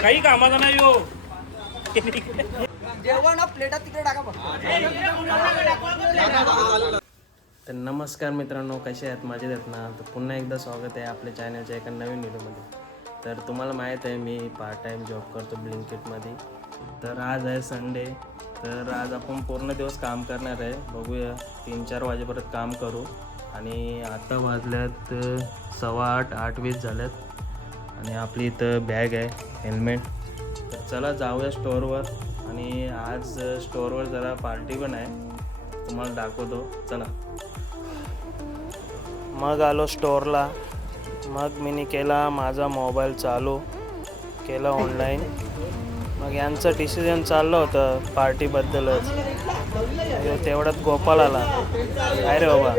काही कामाचा नाही हो. जेवण प्लेटात तिकडे टाका फक्त. तर नमस्कार मित्रांनो, कसे आहेत? मजेत आहेत ना? तर पुन्हा एकदा स्वागत आहे आपल्या चॅनलच्या एका नवीन व्हिडिओमध्ये. तर तुम्हाला माहीत आहे मी पार्ट टाईम जॉब करतो ब्लिंकिटमध्ये. तर आज आहे संडे, तर आज आपण पूर्ण दिवस काम करणार आहे. बघूया 3-4 वाजेपर्यंत काम करू. आणि आता वाजल्यात 7:15, 8:20 झाल्यात. आणि आपली इथं बॅग आहे, हेल्मेट. तर चला जाऊया स्टोअरवर. आणि आज स्टोअरवर जरा पार्टी पण आहे, तुम्हाला दाखवतो. चला. मग आलो स्टोअरला. मग मी केला माझा मोबाईल चालू केला ऑनलाईन. मग यांचं डिसिजन चाललं होतं पार्टीबद्दलच. तेवढ्यात गोपाल आला. काय रे बाबा,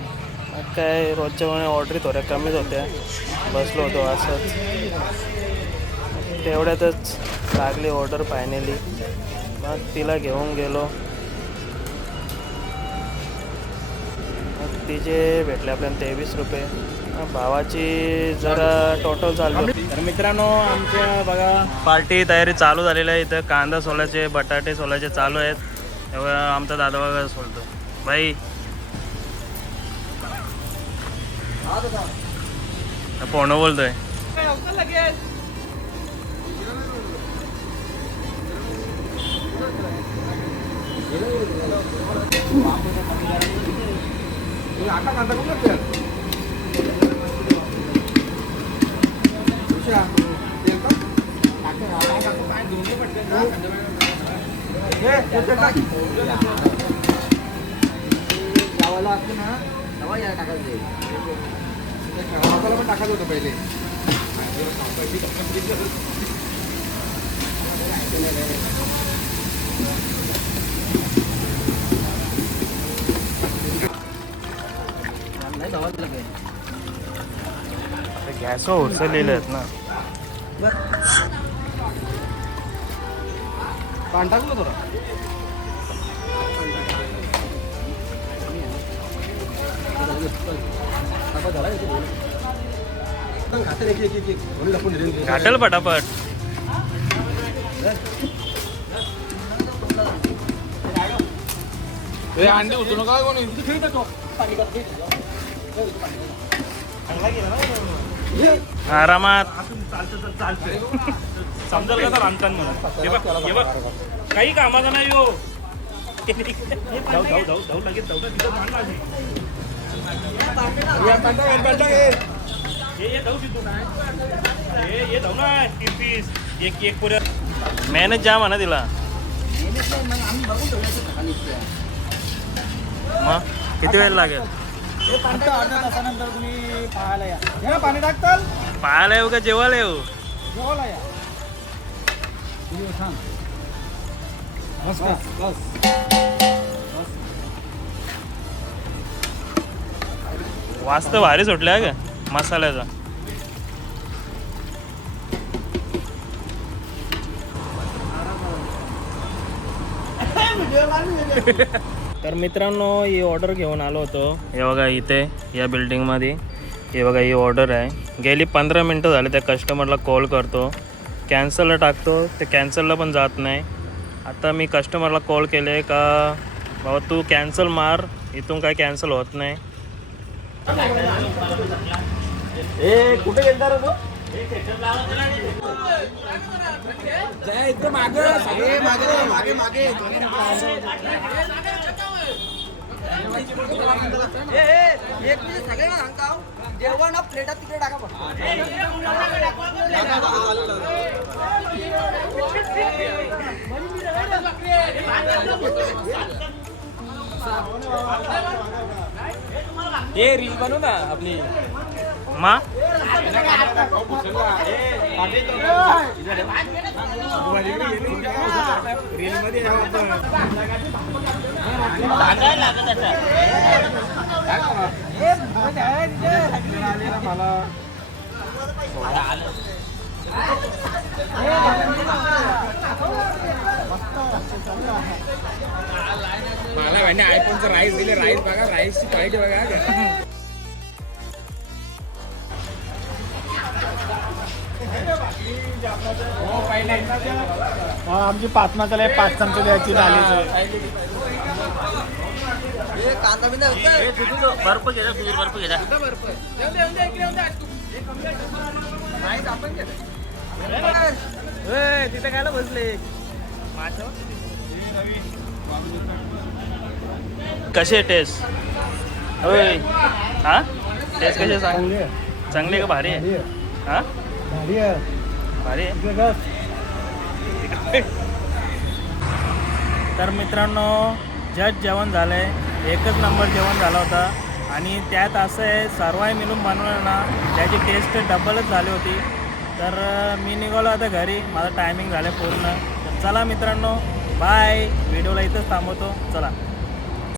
मग काय रोजच्या ऑर्डरी थोड्या कमीच होत्या. बसलो होतो असंच. तेवढ्यातच लागली ऑर्डर फायनली. मग तिला घेऊन गेलो. तिचे भेटले आपल्याला 23 रुपये. भावाची जरा टोटल चालू. तर मित्रांनो, आमच्या बघा पार्टी तयारी चालू झालेली आहे. इथं कांदा सोलायचे, बटाटे सोलायचे चालू आहेत. तेव्हा आमचा दादा बघा सोलतो. बाई फोन बोलतोय. गावाला असते ना तेव्हा या टाकायचं. गावाला पण टाकायचं होतं पहिले. गॅस उचललेले आहेत ना. पाणी टाकलं थोडं. घाटल पटापट. अंडे उचलू नका कोणी. आरामात समजल का सर आणताना म्हणून. हे बघ काही कामाचा नाही हो. जाऊ लगेच जाऊ. ये जाऊ ना 3 पीस एक पुऱ्या. मेहनत जाम आहे ना तिला. मग किती वेळ लागेल? अर्ध्या तासानंतर तुम्ही पाहायला या. पाणी टाकताल. पाहायला येऊ का जेवायला येऊ? जेवायला या. वास तर भारी सुटल्या का मसाल्याचा. तर मित्रांनो, ही ऑर्डर घेऊन आलो होतो. हे बघा इथे या बिल्डिंगमध्ये. हे बघा ही ऑर्डर आहे. गेली 15 मिनटं झाले. त्या कस्टमरला कॉल करतो, कॅन्सलला टाकतो, ते कॅन्सलला पण जात नाही. आता मी कस्टमरला कॉल केले का बाबा तू कॅन्सल मार, इथून काय कॅन्सल होत नाही. कुठे गेलता रे मागे मागे. एक मिनिट सगळ्यांना सांगता, जेवण प्लेटात तिकडे टाका फक्त. ये रील बनव ना आपली. मा रील मध्ये मला म्हणजे आयफोनचं राईस दिले. राईस बघा, राईसची क्वालिटी बघा. आमची 5 मसाले 5 चमचे द्यायची झाली. कांदा बिंदा बर्फ घे रे, बर्फ घे जा. तिथे कायला बसले. कसे टेस्ट होय? हा टेस्ट कसे सांग. चांगली का भारी आहे? हा भारी आहे. तर मित्रांनो जस्ट जेवण झालं आहे. एकच नंबर जेवण झाला होता आणि त्यात असं आहे सर्वाय मिळून बनवलं ना त्याची टेस्ट डबलच झाली होती. तर मी निघालो आता घरी. माझा टायमिंग झालं पूर्ण. तर चला मित्रांनो बाय. व्हिडिओला इथंच थांबवतो. चला.